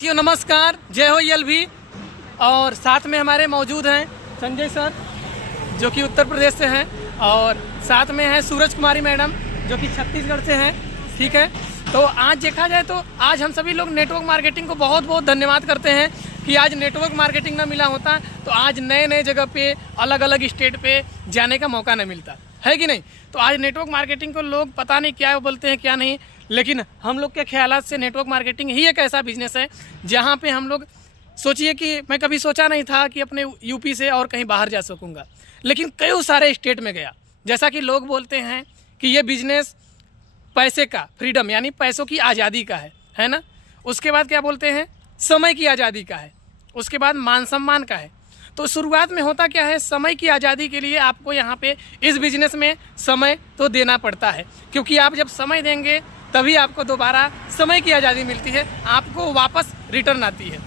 नमस्कार, जय हो एलवी। और साथ में हमारे मौजूद हैं संजय सर जो कि उत्तर प्रदेश से हैं, और साथ में है सूरज कुमारी मैडम जो कि छत्तीसगढ़ से हैं। ठीक है, तो आज देखा जाए तो आज हम सभी लोग नेटवर्क मार्केटिंग को बहुत बहुत धन्यवाद करते हैं कि आज नेटवर्क मार्केटिंग ना मिला होता तो आज नए नए जगह पे अलग अलग स्टेट पे जाने का मौका न मिलता है कि नहीं। तो आज नेटवर्क मार्केटिंग को लोग पता नहीं क्या बोलते हैं क्या नहीं, लेकिन हम लोग के ख्यालात से नेटवर्क मार्केटिंग ही एक ऐसा बिजनेस है जहाँ पे हम लोग सोचिए कि मैं कभी सोचा नहीं था कि अपने यूपी से और कहीं बाहर जा सकूँगा, लेकिन कई सारे स्टेट में गया। जैसा कि लोग बोलते हैं कि ये बिजनेस पैसे का फ्रीडम यानी पैसों की आज़ादी का है ना। उसके बाद क्या बोलते हैं, समय की आज़ादी का है। उसके बाद मान सम्मान का है। तो शुरुआत में होता क्या है, समय की आज़ादी के लिए आपको यहाँ पे इस बिज़नेस में समय तो देना पड़ता है, क्योंकि आप जब समय देंगे तभी आपको दोबारा समय की आज़ादी मिलती है, आपको वापस रिटर्न आती है।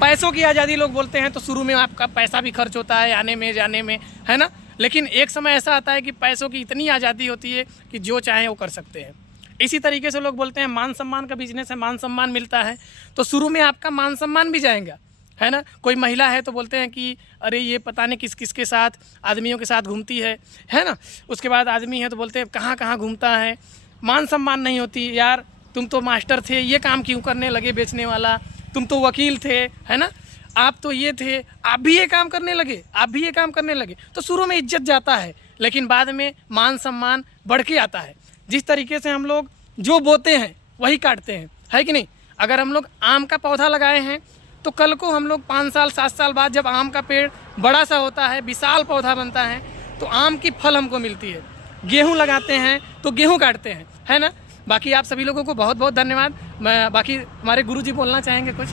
पैसों की आज़ादी लोग बोलते हैं तो शुरू में आपका पैसा भी खर्च होता है आने में जाने में, है ना। लेकिन एक समय ऐसा आता है कि पैसों की इतनी आज़ादी होती है कि जो चाहें वो कर सकते हैं। इसी तरीके से लोग बोलते हैं मान सम्मान का बिजनेस है, मान सम्मान मिलता है तो शुरू में आपका मान सम्मान भी जाएगा, है ना। कोई महिला है तो बोलते हैं कि अरे ये पता नहीं किस किस के साथ आदमियों के साथ घूमती है ना। उसके बाद आदमी है तो बोलते हैं कहाँ कहाँ घूमता है, मान सम्मान नहीं होती। यार तुम तो मास्टर थे, ये काम क्यों करने लगे बेचने वाला, तुम तो वकील थे, है ना, आप तो ये थे, आप भी ये काम करने लगे, आप भी ये काम करने लगे। तो शुरू में इज्जत जाता है, लेकिन बाद में मान सम्मान बढ़ के आता है। जिस तरीके से हम लोग जो बोते हैं वही काटते हैं, है कि नहीं। अगर हम लोग आम का पौधा लगाए हैं तो कल को हम लोग 5 साल 7 साल बाद जब आम का पेड़ बड़ा सा होता है, विशाल पौधा बनता है, तो आम की फल हमको मिलती है। गेहूं लगाते हैं तो गेहूं काटते हैं, है ना। बाकी आप सभी लोगों को बहुत बहुत धन्यवाद। मैं बाकी हमारे गुरुजी बोलना चाहेंगे कुछ।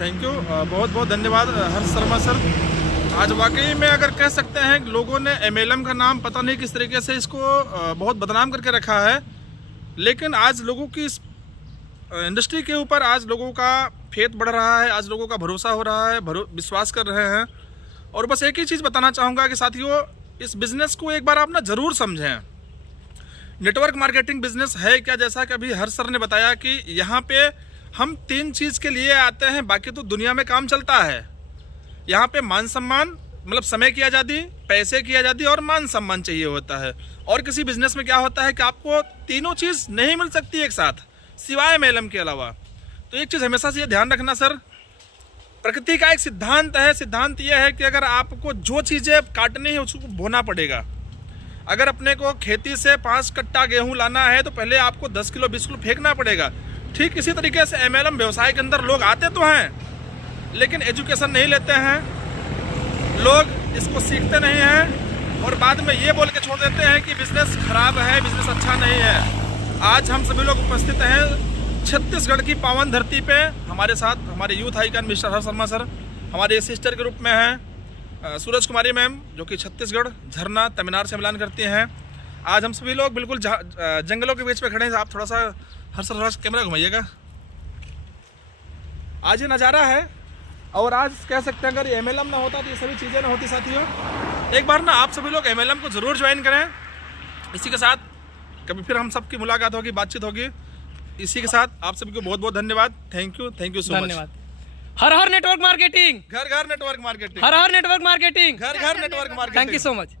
थैंक यू, बहुत बहुत धन्यवाद हर्ष शर्मा सर। आज वाकई में अगर कह सकते हैं लोगों ने MLM का नाम पता नहीं किस तरीके से इसको बहुत बदनाम करके रखा है, लेकिन आज लोगों की इस इंडस्ट्री के ऊपर आज लोगों का फेथ बढ़ रहा है, आज लोगों का भरोसा हो रहा है, विश्वास कर रहे हैं। और बस एक ही चीज़ बताना चाहूँगा कि साथियों, इस बिज़नेस को एक बार आप ना ज़रूर समझें। नेटवर्क मार्केटिंग बिजनेस है क्या, जैसा कि अभी हर्ष सर ने बताया कि यहाँ पे हम 3 चीज़ के लिए आते हैं, बाकी तो दुनिया में काम चलता है। यहाँ पे मान सम्मान मतलब समय की आज़ादी, पैसे की आज़ादी और मान सम्मान चाहिए होता है। और किसी बिजनेस में क्या होता है कि आपको तीनों चीज़ नहीं मिल सकती एक साथ, सिवाय MLM के अलावा। तो एक चीज़ हमेशा से ये ध्यान रखना सर, प्रकृति का एक सिद्धांत है। सिद्धांत ये है कि अगर आपको जो चीज़ें काटनी है उसको बोना पड़ेगा। अगर अपने को खेती से 5 कट्टा गेहूं लाना है तो पहले आपको 10 किलो 20 किलो फेंकना पड़ेगा। ठीक इसी तरीके से MLM व्यवसाय के अंदर लोग आते तो हैं लेकिन एजुकेशन नहीं लेते हैं, लोग इसको सीखते नहीं हैं और बाद में ये बोल के छोड़ देते हैं कि बिजनेस खराब है, बिजनेस अच्छा नहीं है। आज हम सभी लोग उपस्थित हैं छत्तीसगढ़ की पावन धरती पे। हमारे साथ हमारे यूथ आइकन मिस्टर हर्ष शर्मा सर, हमारे सिस्टर के रूप में हैं सूरज कुमारी मैम जो कि छत्तीसगढ़ झरना तमिलनाडु से मिलान करती हैं। आज हम सभी लोग बिल्कुल जंगलों के बीच में खड़े हैं। आप थोड़ा सा हर्ष कैमरा घुमाइएगा। आज ये नज़ारा है और आज कह सकते हैं अगर MLM ना होता तो ये सभी चीज़ें ना होती। साथियों, एक बार ना आप सभी लोग MLM को ज़रूर ज्वाइन करें। इसी के साथ कभी फिर हम सबकी मुलाकात होगी, बातचीत होगी। इसी के साथ आप सभी को बहुत बहुत धन्यवाद। Thank you so much. धन्यवाद। हर हर नेटवर्क मार्केटिंग, घर घर नेटवर्क मार्केटिंग, हर हर नेटवर्क मार्केटिंग, घर घर network marketing. Thank you so much.